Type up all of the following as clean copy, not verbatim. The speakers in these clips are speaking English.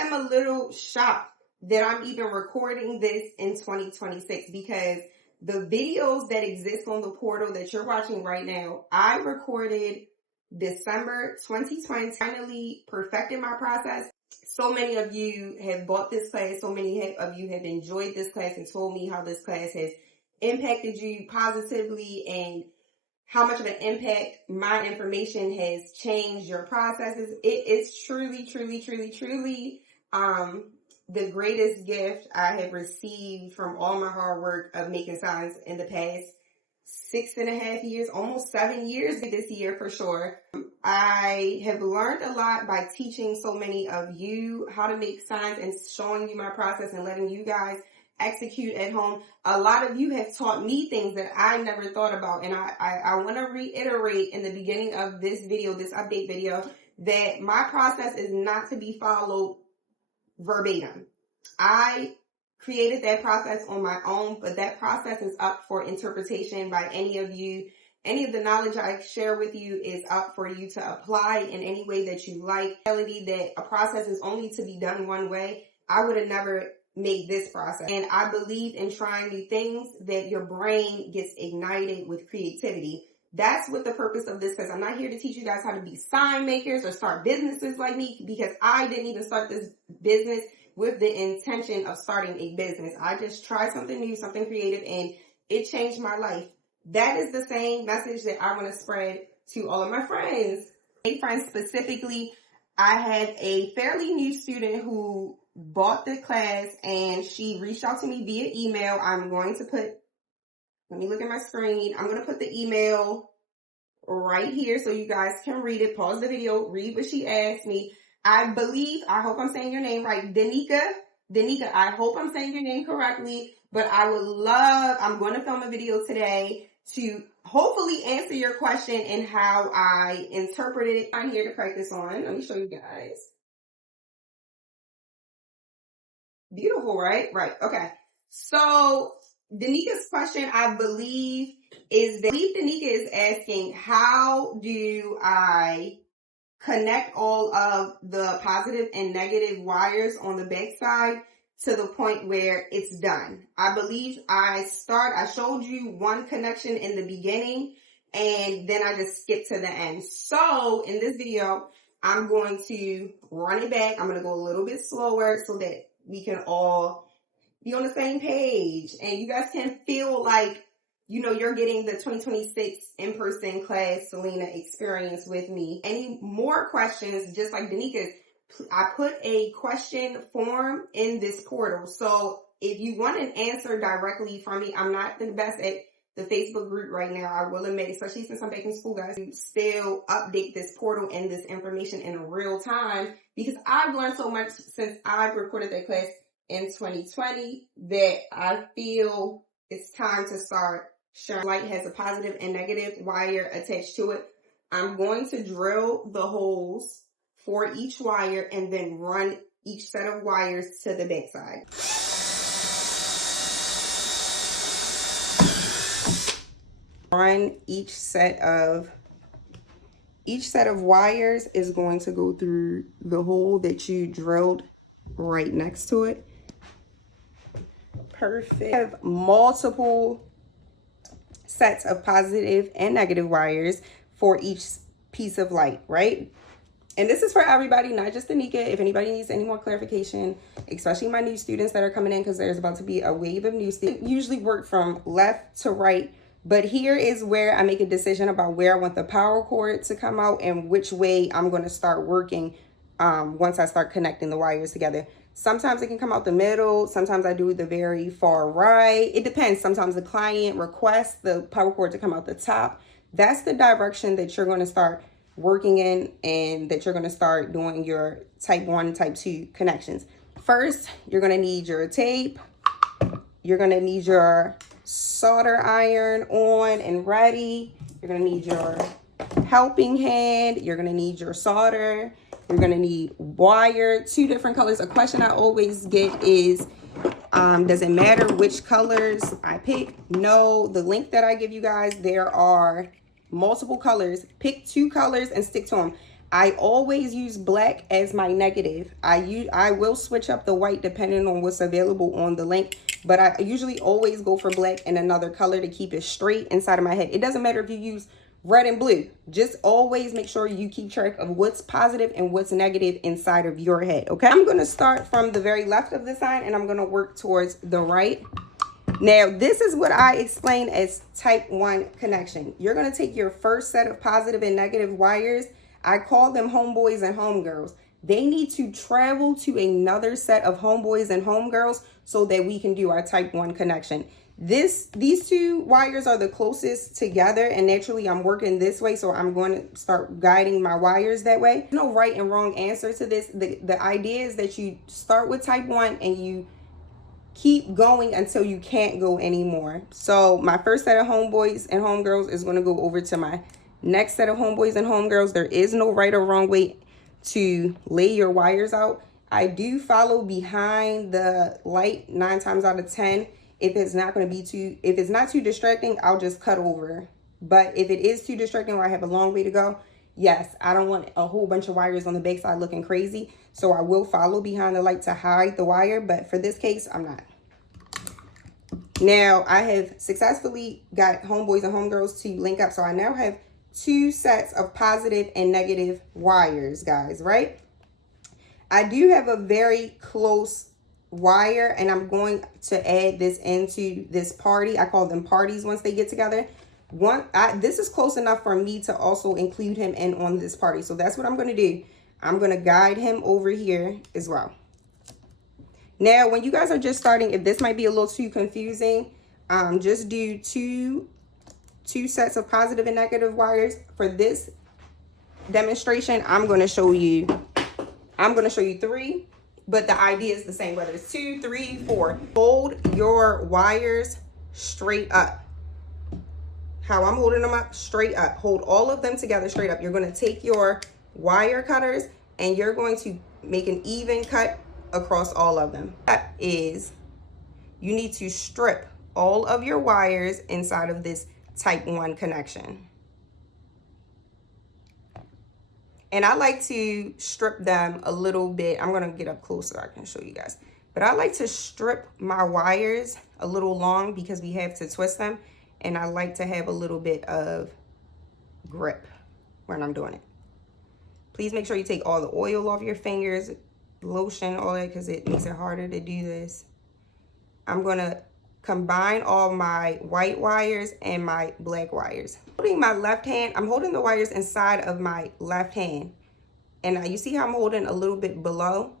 am a little shocked that I'm even recording this in 2026 because the videos that exist on the portal that you're watching right now, I recorded December 2020, finally perfected my process. So many of you have bought this class. So many of you have enjoyed this class and told me how this class has impacted you positively and how much of an impact my information has changed your processes. It is truly, truly, truly, truly the greatest gift I have received from all my hard work of making signs in the past 6.5 years, almost 7 years this year for sure. I have learned a lot by teaching so many of you how to make signs and showing you my process and letting you guys execute at home. A lot of you have taught me things that I never thought about. And I want to reiterate in the beginning of this video, this update video, that my process is not to be followed verbatim. I created that process on my own, but that process is up for interpretation by any of you. Any of the knowledge I share with you is up for you to apply in any way that you like. The reality that a process is only to be done one way, I would have never made this process. And I believe in trying new things, that your brain gets ignited with creativity. That's what the purpose of this is. I'm not here to teach you guys how to be sign makers or start businesses like me, because I didn't even start this business with the intention of starting a business. I just tried something new, something creative, and it changed my life. That is the same message that I want to spread to all of my friends. Hey friends, specifically, I had a fairly new student who bought the class and she reached out to me via email. I'm going to put, let me look at my screen. I'm going to put the email right here so you guys can read it. Pause the video, read what she asked me. I hope I'm saying your name right. Danica, I hope I'm saying your name correctly, but I'm going to film a video today to hopefully answer your question and how I interpreted it. I'm here to practice on. Let me show you guys. Beautiful, right? Right. Okay. So Danica's question, I believe Danica is asking, how do I connect all of the positive and negative wires on the back side to the point where it's done? I believe I showed you one connection in the beginning and then I just skipped to the end. So in this video, I'm going to run it back. I'm going to go a little bit slower so that we can all be on the same page and you guys can feel like, you know, you're getting the 2026 in-person class Selena experience with me. Any more questions, just like Danica's, I put a question form in this portal. So if you want an answer directly from me, I'm not the best at the Facebook group right now, I will admit, especially since I'm back in school, guys, to still update this portal and this information in real time, because I've learned so much since I've recorded that class in 2020 that I feel it's time to start sharing. Light has a positive and negative wire attached to it. I'm going to drill the holes for each wire and then run each set of wires to the backside. Run each set of wires is going to go through the hole that you drilled right next to it. Perfect. I have multiple sets of positive and negative wires for each piece of light, right? And this is for everybody, not just Danica. If anybody needs any more clarification, especially my new students that are coming in, because there's about to be a wave of new students. Usually work from left to right, but here is where I make a decision about where I want the power cord to come out and which way I'm going to start working once I start connecting the wires together. Sometimes it can come out the middle. Sometimes I do the very far right. It depends. Sometimes the client requests the power cord to come out the top. That's the direction that you're going to start working in and that you're going to start doing your type 1, type 2 connections. First, you're going to need your tape. You're going to need your solder iron on and ready. You're going to need your helping hand. You're going to need your solder. You're going to need wire, 2 different colors. A question I always get is, does it matter which colors I pick? No, the link that I give you guys, there are multiple colors. Pick 2 colors and stick to them. I always use black as my negative. I will switch up the white depending on what's available on the link, but I usually always go for black and another color to keep it straight inside of my head. It doesn't matter if you use red and blue. Just always make sure you keep track of what's positive and what's negative inside of your head, okay? I'm going to start from the very left of the sign and I'm going to work towards the right. Now, this is what I explain as type 1 connection. You're going to take your first set of positive and negative wires. I call them homeboys and homegirls. They need to travel to another set of homeboys and homegirls so that we can do our type 1 connection. These two wires are the closest together, and naturally I'm working this way, so I'm going to start guiding my wires that way. There's no right and wrong answer to this. The idea is that you start with type 1 and you keep going until you can't go anymore. So my first set of homeboys and homegirls is going to go over to my next set of homeboys and homegirls. There is no right or wrong way to lay your wires out. I do follow behind the light 9 times out of 10. If it's not too distracting, I'll just cut over. But if it is too distracting or I have a long way to go, yes, I don't want a whole bunch of wires on the backside looking crazy. So I will follow behind the light to hide the wire. But for this case, I'm not. Now, I have successfully got homeboys and homegirls to link up. So I now have 2 sets of positive and negative wires, guys, right? I do have a very close wire, and I'm going to add this into this party. I call them parties once they get together. This is close enough for me to also include him in on this party. So that's what I'm going to do. I'm going to guide him over here as well. Now, when you guys are just starting, if this might be a little too confusing, just do two sets of positive and negative wires. For this demonstration, I'm going to show you 3, but the idea is the same, whether it's 2, 3, 4. Hold your wires straight up. How I'm holding them up, straight up. Hold all of them together straight up. You're going to take your wire cutters and you're going to make an even cut across all of them. That is, you need to strip all of your wires inside of this type 1 connection. And I like to strip them a little bit. I'm going to get up closer so I can show you guys. But I like to strip my wires a little long because we have to twist them. And I like to have a little bit of grip when I'm doing it. Please make sure you take all the oil off your fingers, lotion, all that, because it makes it harder to do this. I'm going to combine all my white wires and my black wires. Holding my left hand, I'm holding the wires inside of my left hand. And now you see how I'm holding a little bit below?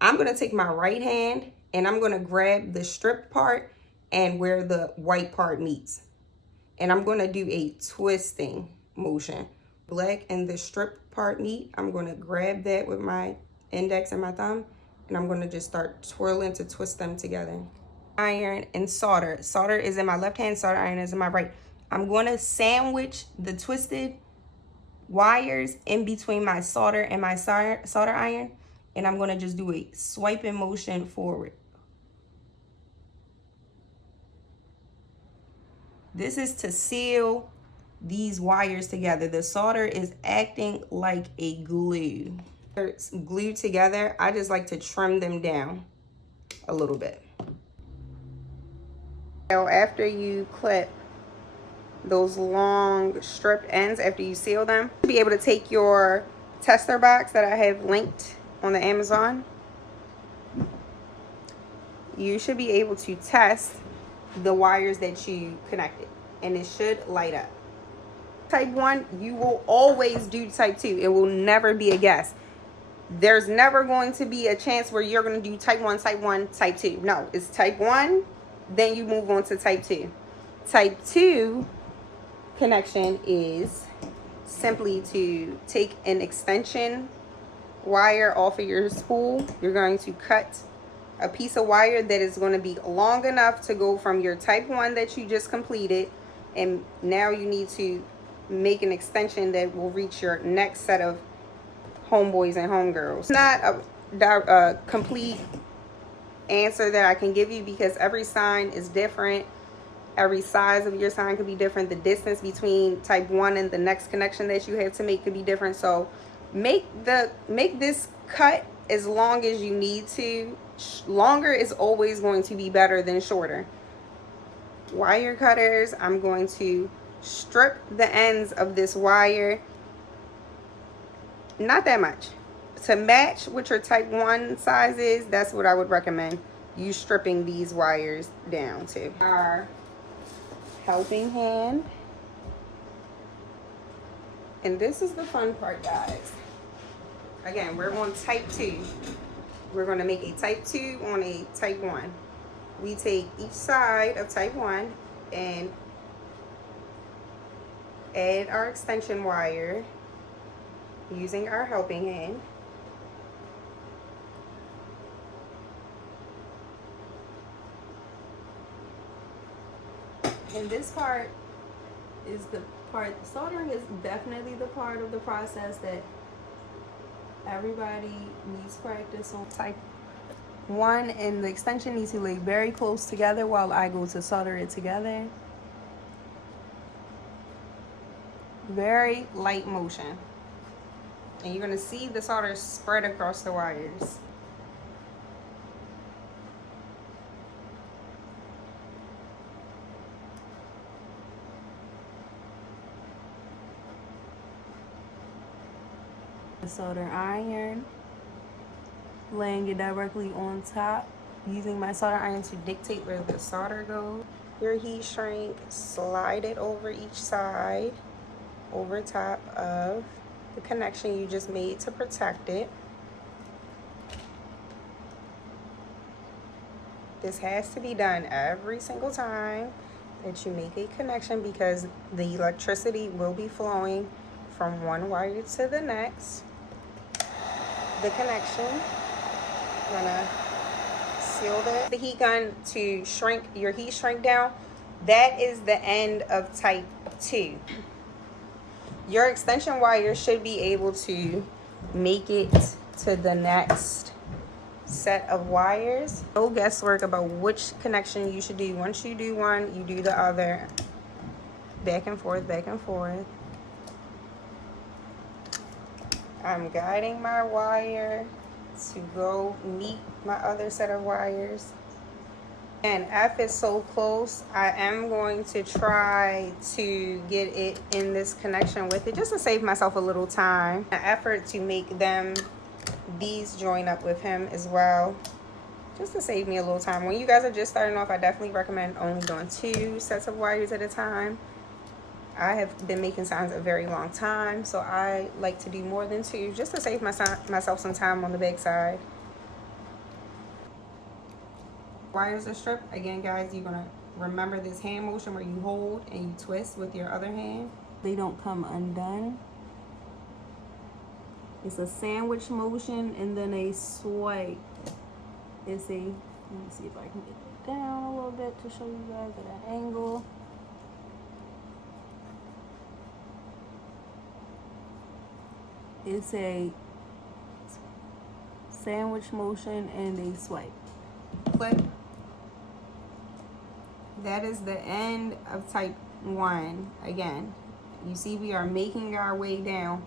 I'm going to take my right hand and I'm going to grab the stripped part and where the white part meets. And I'm going to do a twisting motion. Black and the stripped part meet. I'm going to grab that with my index and my thumb. And I'm going to just start twirling to twist them together. Iron and solder. Solder is in my left hand, solder iron is in my right. I'm going to sandwich the twisted wires in between my solder and my solder iron, and I'm going to just do a swiping motion forward. This is to seal these wires together. The solder is acting like a glue. They're glued together. I just like to trim them down a little bit. Now, after you clip those long stripped ends, after you seal them, you'll be able to take your tester box that I have linked on the Amazon. You should be able to test the wires that you connected, and it should light up. Type 1, you will always do type 2. It will never be a guess. There's never going to be a chance where you're going to do type 1, type 1, type 2. No, it's type 1. Then you move on to type 2. Type 2 connection is simply to take an extension wire off of your spool. You're going to cut a piece of wire that is going to be long enough to go from your type 1 that you just completed, and now you need to make an extension that will reach your next set of homeboys and homegirls. Not a complete answer that I can give you because every sign is different. Every size of your sign could be different. The distance between type 1 and the next connection that you have to make could be different. So Make this cut as long as you need to. Longer is always going to be better than shorter. Wire cutters, I'm going to strip the ends of this wire, not that much, to match what your type 1 size is. That's what I would recommend you stripping these wires down to. Our helping hand, and this is the fun part, guys. Again, we're on type 2. We're going to make a type 2 on a type 1. We take each side of type 1 and add our extension wire using our helping hand. And this part is the part, soldering is definitely the part of the process that everybody needs practice on. Type 1 and the extension needs to lay very close together while I go to solder it together. Very light motion. And you're going to see the solder spread across the wires. The solder iron, laying it directly on top, using my solder iron to dictate where the solder goes. Your heat shrink, slide it over each side, over top of the connection you just made to protect it. This has to be done every single time that you make a connection because the electricity will be flowing from one wire to the next. The connection, I'm gonna seal the heat gun to shrink your heat shrink down. That is the end of type 2. Your extension wire should be able to make it to the next set of wires. No guesswork about which connection you should do. Once you do one, you do the other. Back and forth, back and forth. I'm guiding my wire to go meet my other set of wires. And if it's so close, I am going to try to get it in this connection with it just to save myself a little time. An effort to make these join up with him as well, just to save me a little time. When you guys are just starting off, I definitely recommend only doing 2 sets of wires at a time. I have been making signs a very long time, so I like to do more than 2 just to save myself some time on the back side. Wires are stripped. Again, guys, you're gonna remember this hand motion where you hold and you twist with your other hand. They don't come undone. It's a sandwich motion and then a swipe. It's a, let me see if I can get it down a little bit to show you guys at an angle. It's a sandwich motion and a swipe. Click. That is the end of type 1. Again, you see we are making our way down.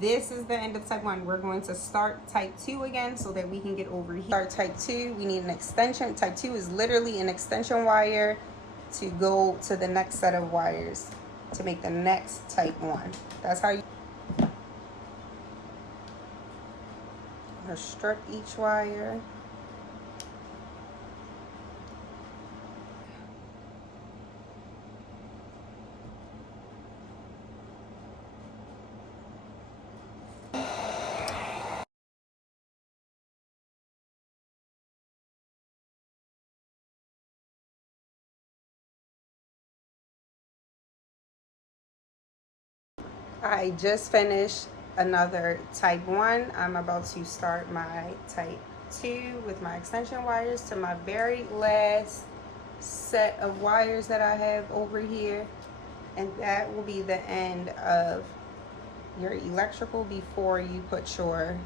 This is the end of type 1. We're going to start type 2 again so that we can get over here. Start type 2, we need an extension. Type 2 is literally an extension wire to go to the next set of wires to make the next type 1. That's how you strip each wire. I just finished another type 1. I'm about to start my type 2 with my extension wires to my very last set of wires that I have over here, and that will be the end of your electrical before you put your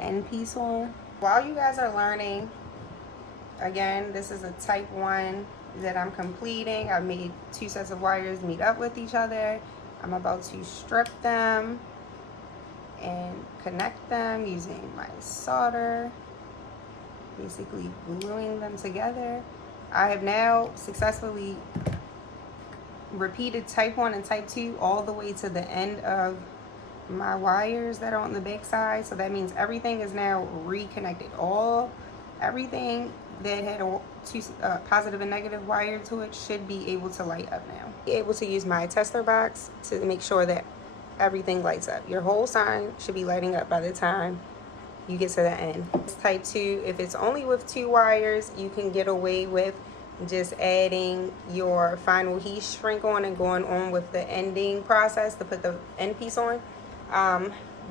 end piece on. While you guys are learning, again, this is a type 1 that I'm completing. I made 2 sets of wires meet up with each other. I'm about to strip them and connect them using my solder, basically gluing them together. I have now successfully repeated type 1 and type 2 all the way to the end of my wires that are on the back side. So that means everything is now reconnected. Everything that had a positive and negative wire to it should be able to light up now. Be able to use my tester box to make sure that everything lights up. Your whole sign should be lighting up by the time you get to the end. Type 2, if it's only with 2 wires, you can get away with just adding your final heat shrink on and going on with the ending process to put the end piece on.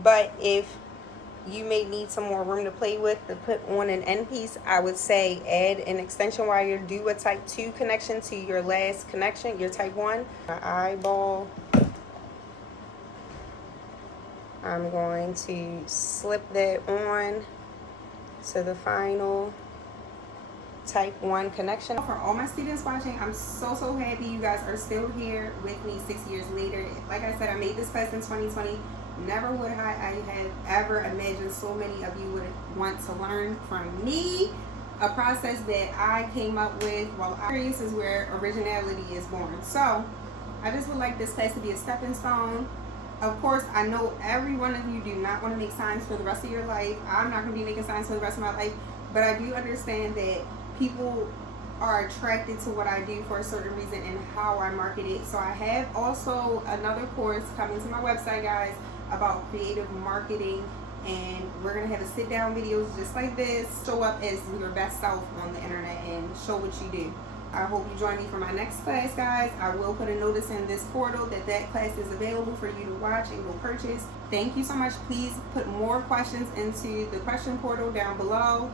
But if you may need some more room to play with to put on an end piece, I would say add an extension wire. Do a type 2 connection to your last connection, your type 1. My eyeball, I'm going to slip that on to the final type 1 connection. For all my students watching, I'm so happy you guys are still here with me 6 years later. Like I said, I made this class in 2020. Never would I have ever imagined so many of you would want to learn from me a process that I came up with. Well, curious is where originality is born. So I just would like this class to be a stepping stone. Of course, I know every one of you do not want to make signs for the rest of your life. I'm not going to be making signs for the rest of my life, but I do understand that people are attracted to what I do for a certain reason and how I market it. So I have also another course coming to my website, guys, about creative marketing, and we're going to have a sit down videos just like this. Show up as your best self on the internet and show what you do. I hope you join me for my next class, guys. I will put a notice in this portal that class is available for you to watch and go purchase. Thank you so much. Please put more questions into the question portal down below.